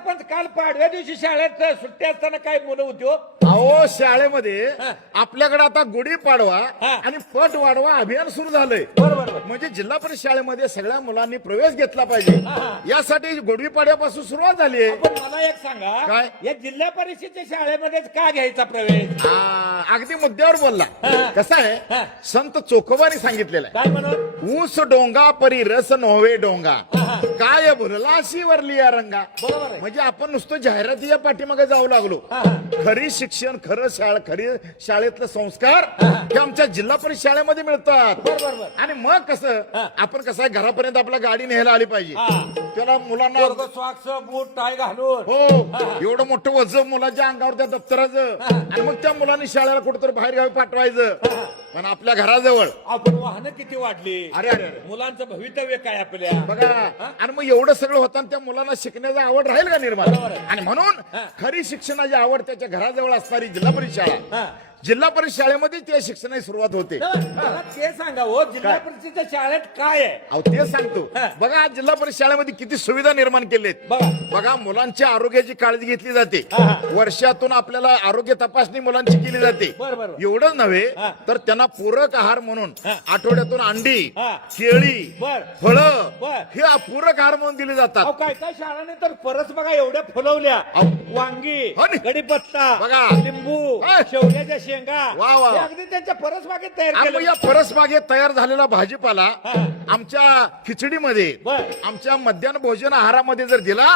सरपंच काल पाडव्या दिवशी शाळेत सुट्टी असताना काय मुलं होती हो? अहो शाळेमध्ये आपल्याकडे आता गुढीपाडवा हा. आणि पट वाढवा अभियान सुरू झालंय. बरोबर म्हणजे जिल्हा परिषद शाळेमध्ये सगळ्या मुलांनी प्रवेश घेतला पाहिजे हा. यासाठी गुढीपाडव्यापासून सुरुवात झाली आहे. पण मला एक सांगा काय? या जिल्हा परिषदेच्या शाळेमध्येच का घ्यायचा प्रवेश? अगदी मुद्द्यावर बोलला. कसं हा. आहे संत चोखोबांनी सांगितलेलं आहे, काय म्हणत? ऊस डोंगा परी रस नव्हे डोंगा हा. काय भरलाशी वरली या रंगा. बरोबर आहे. म्हणजे आपण नुसतं जाहिराती या पाठीमागे जाऊ लागलो. हा. खरी शिक्षण खरं खरी शाळेतलं संस्कार हा. हे आमच्या जिल्हा परिषद शाळेमध्ये मिळतात. बरोबर. आणि मग कसं हा. आपण कसं आहे घरापर्यंत आपल्या गाडी न्यायला आली पाहिजे. हा. त्याला मुलांना पोरगं सॉक्स बूट टाय घालून हो एवढं मोठं वजन मुलाच्या अंगावर त्या दप्तराचं आणि मग त्या मुलांनी शाळेला कुठेतरी बाहेर गावी पाठवायचं. पण आपल्या घराजवळ आपण वाहनं किती वाढली, अरे अरे अरे. मुलांचं भवितव्य काय आपल्या. बघा आणि मग एवढं सगळं होताना त्या मुलांना शिकण्याची आवड राहील का निर्माण. बरोबर आहे. आणि म्हणून खरी शिक्षणाची आवड त्याच्या घराजवळ असणारी जिल्हा परिषद शाळा, हा. जिल्हा परिषद शाळेमध्ये त्या शिक्षणाची सुरुवात होते. मला ते सांगा हो, जिल्हा काय? परिषदेच्या शाळेत काय आहे? अहो ते सांगतो. हा. बघा आज जिल्हा परिषद शाळेमध्ये किती सुविधा निर्माण केलेत. बघा. बघा मुलांच्या आरोग्याची काळजी घेतली जाते. हा. वर्षातून आपल्याला आरोग्य तपासणी मुलांची केली जाते. बरोबर. एवढंच नव्हे हा. तर त्यांना पूरक आहार म्हणून हा. आठवड्यातून अंडी हा. केळी बर. फळं बर. हे पूरक आहार म्हणून दिले जातात. अहो काय काय शाळाने तर परस बघा एवढ्या फुलवल्या, अहो. वांगी, हो नी. कढीपत्ता, बघा. लिंबू, हा. शेवग्याच्या शेंगा, वा, वा. हे अगदी त्यांच्या परसबागेत तयार आणि मग केलं. या परसबागेत तयार झालेला भाजीपाला हा. आमच्या खिचडीमध्ये बर. आमच्या मध्यान्ह भोजन आहारामध्ये जर दिला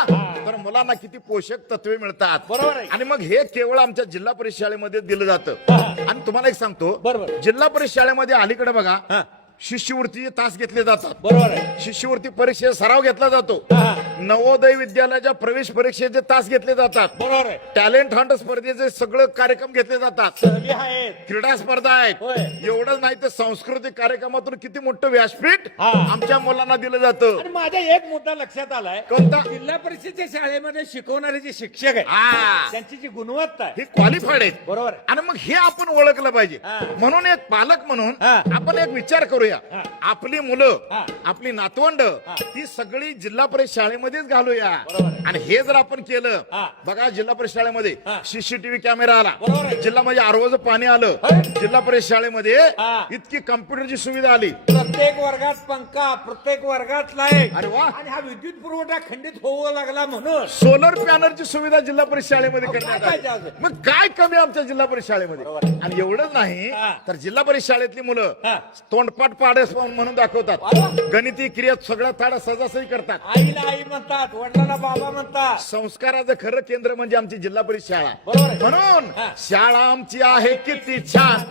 तर मुलांना किती पोषक तत्वे मिळतात. बरोबर आहे. आणि मग हे केवळ आमच्या जिल्हा परिषद शाळेमध्ये दिलं जातं. हा. आणि तुम्हाला एक सांगतो बरोबर. जिल्हा परिषद शाळेमध्ये अलीकडे बघा हा. शिष्यवृत्तीचे तास घेतले जातात. बरोबर आहे. शिष्यवृत्ती परीक्षेचा सराव घेतला जातो. हा. नवोदय विद्यालयाच्या प्रवेश परीक्षेचे तास घेतले जातात. बरोबर आहे. टॅलेंट हंट स्पर्धेचे सगळं कार्यक्रम घेतले जातात. सहली आहेत. क्रीडा स्पर्धा आहेत. होय. एवढंच नाही तर सांस्कृतिक कार्यक्रमातून किती मोठं व्यासपीठ हा. आमच्या मुलांना दिलं जातं. आणि माझ्या एक मुद्दा लक्षात आलाय. कोणता? जिल्हा परिषदेच्या शाळेमध्ये शिकवणारे जे शिक्षक आहेत हा. त्यांची जी गुणवत्ता आहे. हे क्वालिफाईड आहेत. बरोबर आहे. आणि मग हे आपण ओळखलं पाहिजे. हा. म्हणून एक पालक म्हणून हा. आपण एक विचार करूया. हा. आपली मुलं हा. आपली नातवंड हा. ही सगळी जिल्हा परिषद शाळेमध्येच घालूया. बरोबर आहे. आणि हे जर आपण केलं हा. बघा जिल्हा परिषद शाळेमध्ये हा. सीसीटीव्ही कॅमेरा आला. बरोबर आहे. जिल्हा म्हणजे आरोज पाणी आलं. होय. जिल्हा परिषद शाळेमध्ये हा. इतकी कम्प्युटरची सुविधा आली. प्रत्येक वर्गात पंखा, प्रत्येक वर्गात लाईट. अरे वा. आणि हा विद्युत पुरवठा खंडित होऊ लागला म्हणून सोलर पॅनलची सुविधा जिल्हा परिषद शाळेमध्ये अहो, करण्यात काय आली. पाहिजे अजून? मग काय कमी आमच्या जिल्हा परिषद शाळेमध्ये. बरोबर आहे. आणि एवढंच नाही हा. तर जिल्हा परिषद शाळेतली मुलं हा. तोंडपाठ पाडस म्हणून दाखवतात. अरे वा. गणिती क्रियात सगळ्या ताडा सहजासहजी करतात. आईला आई म्हणतात, वडिलांना बाबा म्हणतात. संस्काराचं खरं केंद्र म्हणजे आमची जिल्हा परिषद शाळा. बरोबर आहे. म्हणून हा. शाळा आमची आहे किती छान,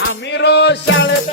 आम्ही रोज शाळेत